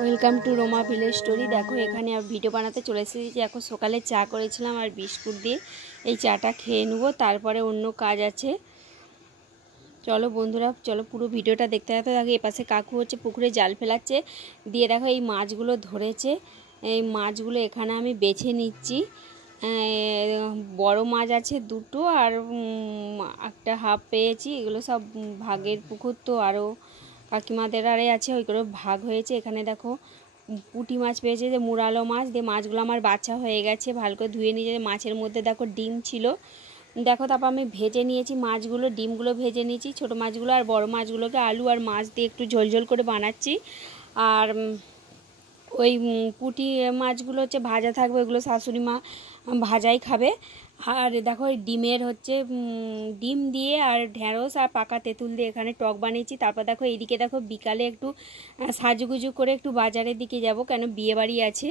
Welcome to Ruma village story. দেখো এখানে video বানাতে চলে এসেছি যে এখন সকালে চা করেছিলাম আর বিস্কুট দিয়ে এই চাটা খেয়ে নেবো, তারপরে অন্য কাজ আছে। চলো বন্ধুরা, চলো পুরো ভিডিওটা দেখতে থাকতে। দেখো এপাশে কাকু হচ্ছে পুকুরে জাল ফেলাচ্ছে, দিয়ে দেখো এই মাছগুলো ধরেছে। এই মাছগুলো এখানে আমি বেছে নিচ্ছি। বড় মাছ আছে দুটো আর একটা হাফ পেয়েছি। এগুলো সব ভাগের পুকুর, তো আরও কাকিমাদের আরে আছে, ওইগুলো ভাগ হয়েছে। এখানে দেখো পুঁটি মাছ পেয়েছে, যে মুরালো মাছ দিয়ে। মাছগুলো আমার বাছা হয়ে গেছে, ভালো করে ধুয়ে নিয়ে মাছের মধ্যে দেখো ডিম ছিল। দেখো তারপর আমি ভেজে নিয়েছি মাছগুলো, ডিমগুলো ভেজে নিয়েছি, ছোটো মাছগুলো। আর বড় মাছগুলোকে আলু আর মাছ দিয়ে একটু ঝোল ঝোল করে বানাচ্ছি। আর ওই পুঁটি মাছগুলো হচ্ছে ভাজা থাকবে, ওইগুলো শাশুড়ি মা ভাজাই খাবে। আর দেখো এই ডিমের হচ্ছে ডিম দিয়ে আর ঢেঁড়স আর পাকা তেঁতুল দিয়ে এখানে টক বানিয়েছি। তারপর দেখো এইদিকে দেখো বিকালে একটু সাজুগুজু করে একটু বাজারের দিকে যাব, কেন বিয়েবাড়ি আছে,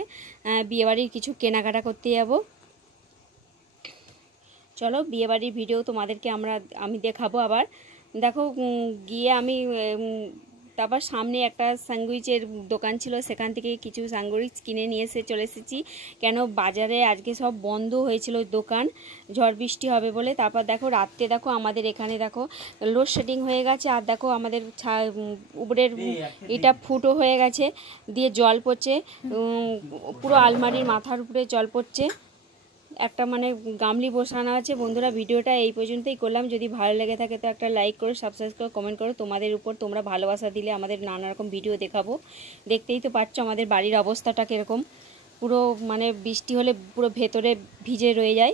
বিয়েবাড়ির কিছু কেনাকাটা করতে যাব। চলো বিয়েবাড়ির ভিডিও তোমাদেরকে আমি দেখাবো আবার। দেখো গিয়ে আমি তারপর সামনে একটা স্যান্ডউইচের দোকান ছিল, সেখান থেকে কিছু স্যান্ডউইচ কিনে নিয়ে চলে এসেছি, কেন বাজারে আজকে সব বন্ধ হয়েছিল দোকান, ঝড় বৃষ্টি হবে বলে। তারপর দেখো রাত্রে দেখো আমাদের এখানে দেখো লোডশেডিং হয়ে গেছে। আর দেখো আমাদের উপরের এটা ফুটো হয়ে গেছে, দিয়ে জল পড়ছে, পুরো আলমারির মাথার উপরে জল পড়ছে। একটা মানে গামলি বসানো আছে। বন্ধুরা ভিডিওটা এই পর্যন্তই করলাম। যদি ভালো লেগে থাকে তো একটা লাইক করো, সাবস্ক্রাইব করো, কমেন্ট করো। তোমাদের উপর তোমরা ভালোবাসা দিলে আমাদের নানা রকম ভিডিও দেখাবো। দেখতেই তো পাচ্ছ আমাদের বাড়ির অবস্থাটা কীরকম, পুরো মানে বৃষ্টি হলে পুরো ভেতরে ভিজে রয়ে যায়।